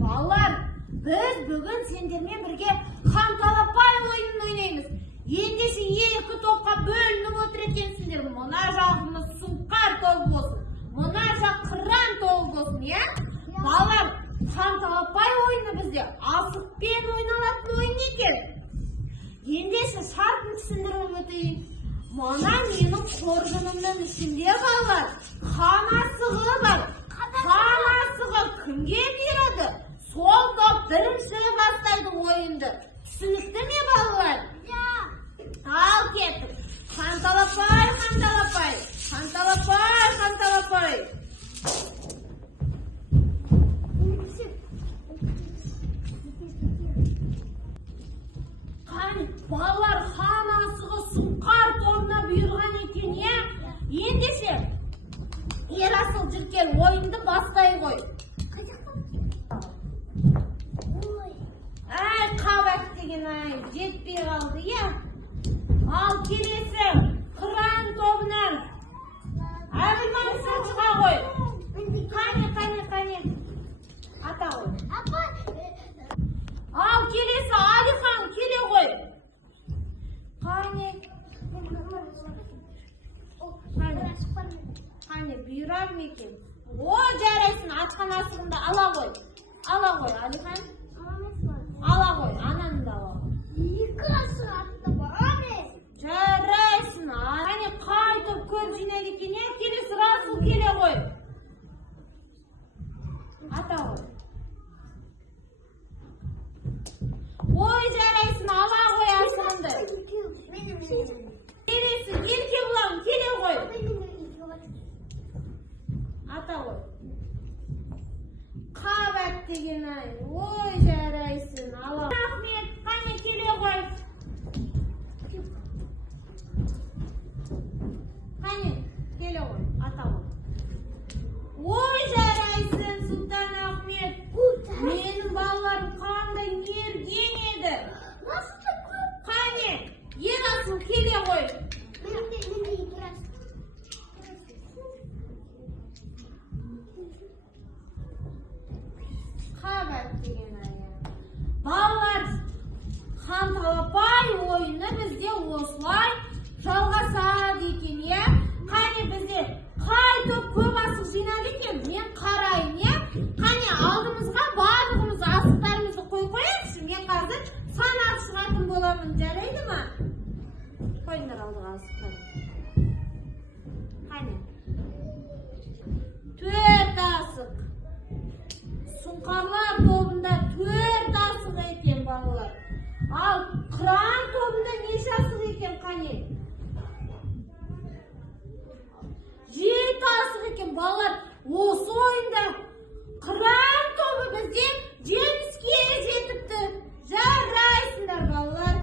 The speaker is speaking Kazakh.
Балалар, біз бүгін сендермен бірге қанталапай ойынын ойнаймыз. Ендеше екі топқа бөлініп отыр екенсіңдер. Мына жағымыз сұңқар тобы болсын, мына жақ қыран тобы болсын, иә? Балалар, қанталапай ойыны бізде асықпен ойналатын ойын екен. Ендеше шартын түсіндіріп өтейін. Мына менің қоржынымның ішінде балалар қан асығы бар. Қан асығы кімге бұйырады? Сол топ бірінші бастайды ойынды. Түсінікті ме балалар? Ал кеттік. Қанталапай, қанталапай. Қанталапай, қанталапай. Балалар, қан асығы сұңқар тобына бұйырған екен, е? Ендеше Ерасыл Жүркен ойынды бастай ғой. Әй, қабақ деген жетпей қалды, е? Ал келесі қыран тобынан Әбілман сыртыға ғой. Қане. Ата ғой. Ал келесі Алихан келе ғой. Қане, бұйырар ма екен? О, жарайсың, атқан асығында ала ғой. Ала ғой, Алихан. Ала ғой, ананы да ала ғой. Екі асық атты бар емес. Жарайсың, қане қайтып көп жинайды екен, е? Келесі Расыл келе ғой. Ата ғой. Ой, жарайсың, ала ғой асығынды. Келесі, елке бұлағын келе ғой. Ата ғой. Қабат деген ой, жарайсың, ала. Рахмет, қане келе ғой. Қане, келе ғой, ата ғой. Ой, жарайсың, Сұлтан Ахмет. Менің балаларым қандай мерген еді. Қане, Ерасыл келе ғой. Қабат деген балалар, қанталапай ойыны бізде осылай жалғасады екен, е? Қане бізде қай топ көп асық жинады екен? Мен қарайын, е? Қане алдымызға барлығымыз асықтарымызды қойыңызшы. Мен қазір санап шығатын боламын, жарайды ма? Қойыңдар алдыға асықтарын. Қане 4 асық. Сұңқарлар тобында 4 асық екен балалар. Ал қыран тобында неше асық екен, қане? 7 асық екен балалар. Осы ойында